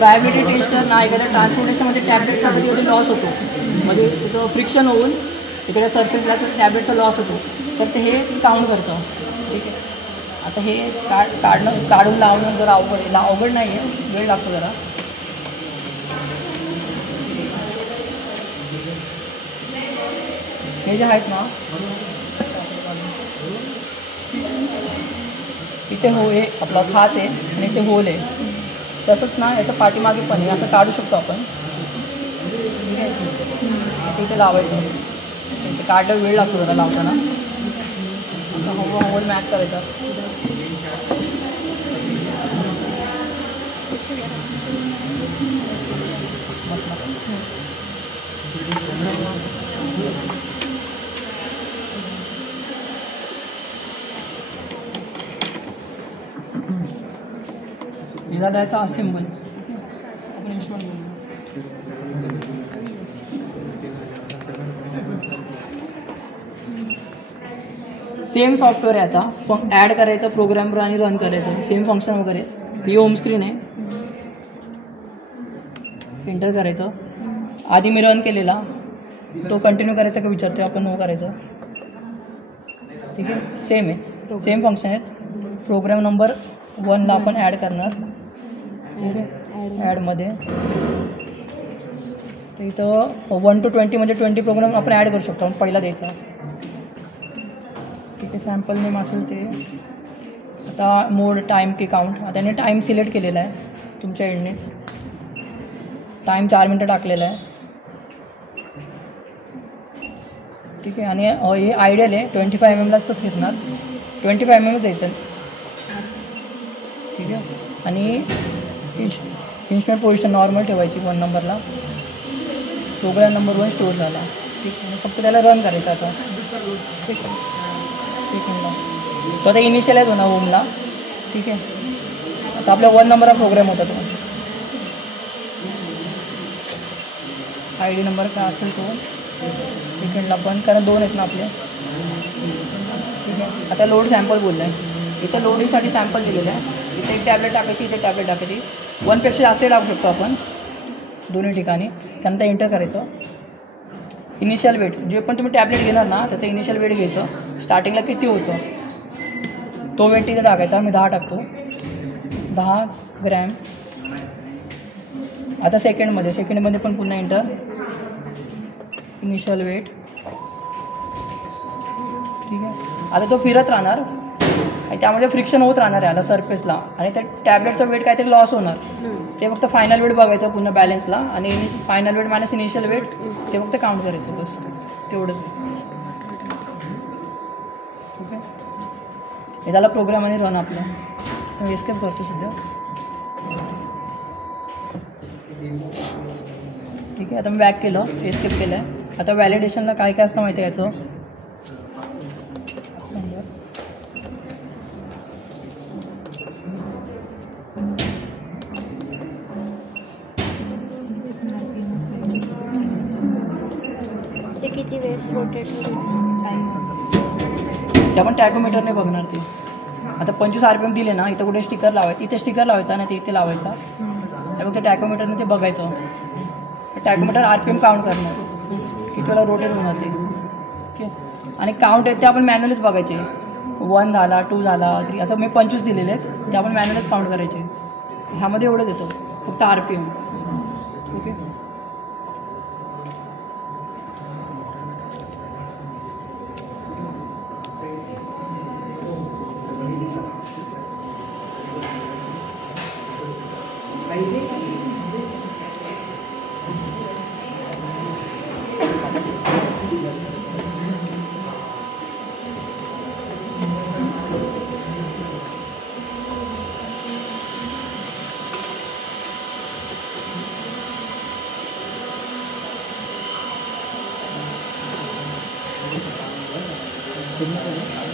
फ्रायबिलिटी टेस्टर ना एखाद्या ट्रान्सपोर्टेशनमध्ये टॅबलेटचा कधी कधी लॉस होतो, म्हणजे त्याचं फ्रिक्शन होऊन इकडे सरफेसला तर टॅबलेटचा लॉस होतो, तर ते हे काउंट करतं. ठीक आहे. आता हे काढून लावणं जरा अवघड नाही आहे, वेळ लागतो जरा. हे जे आहेत ना इथे हो, हे आपला खाच आहे आणि इथे होल आहे. तसंच ना याच्या पाठीमागे पण आहे, असं काढू शकतो आपण. ठीक आहे. आता इथे लावायचं, इथे काढायला वेळ लागतो जरा लावताना. आता होल मॅच करायचा. हिला द्यायचा असेंबल. आपण इन्स्ट्रुमेंट बोलू. सेम सॉफ्टवेअर याचा पण ॲड करायचा प्रोग्राम आणि रन करायचं, सेम फंक्शन वगैरे. ही होम स्क्रीन आहे, एंटर करायचं. आधी मी रन केलेला तो कंटिन्यू करायचा का विचारतो आपण, नो करायचं. ठीक आहे. सेम आहे, सेम फंक्शन आहेत. प्रोग्राम नंबर 1ला आपण ॲड करणार. ठीक आहे. ॲडमध्ये तर इथं 1 to 20 म्हणजे 20 प्रोग्राम आपण ॲड करू शकतो. आपण पहिला द्यायचा. ठीक आहे. सॅम्पल नेम असेल ते. आता मोड टाईम की काउंट. आता त्याने टाईम सिलेक्ट केलेला आहे तुमच्या एंडनेच. टाईम 4 मिनटं टाकलेला आहे. ठीक आहे. आणि हे आयडियल आहे, 25 mm तो फिरणार. 25 mm द्यायचं. ठीक आहे. आणि इन्स्ट्रुमेंट पोझिशन नॉर्मल ठेवायची 1 नंबरला. प्रोग्राम नंबर 1 स्टोअर झाला. ठीक आहे. फक्त त्याला रन करायचं आता सेकंडला. तो आता इनिशियलाइज होणार होमला. ठीक आहे. आता आपल्या 1 नंबरचा प्रोग्राम होता तो. आय डी नंबर काय असेल तो सेकंडला पण, कारण 2 आहेत ना आपले. ठीक आहे. आता लोड सॅम्पल बोललं आहे. इथं लोडिंगसाठी सॅम्पल दिलेलं आहे. इथे एक टॅबलेट टाकायची, इथे टॅबलेट टाकायची. 1 पेक्षा जास्त टाकू शकतो आपण दोन्ही ठिकाणी. त्यानंतर एंटर करायचं. इनिशियल वेट जे पण तुम्ही टॅबलेट घेणार ना त्याचं इनिशियल वेट घ्यायचं. स्टार्टिंगला किती होतं तो वेट इथे टाकायचा. मी 10 टाकतो, 10 ग्रॅम. आता सेकंडमध्ये पण पुन्हा एंटर. Initial wait. ठीक आहे. आता तो फिरत राहणार आणि त्यामध्ये फ्रिक्शन होत राहणार याला सरफेसला, आणि त्या टॅबलेटचं वेट काहीतरी लॉस होणार. ते फक्त फायनल वेट बघायचं पुन्हा बॅलन्सला, आणि final weight minus initial weight ते फक्त काउंट करायचं, बस तेवढंच. ठीक आहे. हे झाला प्रोग्राम आणि रन आपला. तर एस्केप करतो सध्या. ठीक आहे. आता मी बॅक केलं, एस्केप केलं आहे. आता व्हॅलिडेशनला काय काय असतं माहिती आहे याचं. ते किती वेळेस रोटेट टाईम ते आपण टॅकोमीटरने बघणार. ते आता 25 RPM दिले ना, इथं कुठे स्टिकर लावायचं, इथे स्टिकर लावायचा नाही, ते इथे लावायचा. मग ते टॅकोमीटरने ते बघायचं. टॅकोमीटर RPM काउंट करणार किती वेळा रोटेट होणार ते. ओके. आणि काउंट आहेत ते आपण मॅन्युअलीच बघायचे. 1 झाला, 2 झाला, 3 असं मी 25 दिलेले आहेत, ते आपण मॅन्युअलीच काउंट करायचे. ह्यामध्ये एवढंच येतं फक्त RPM. ओके. Thank you.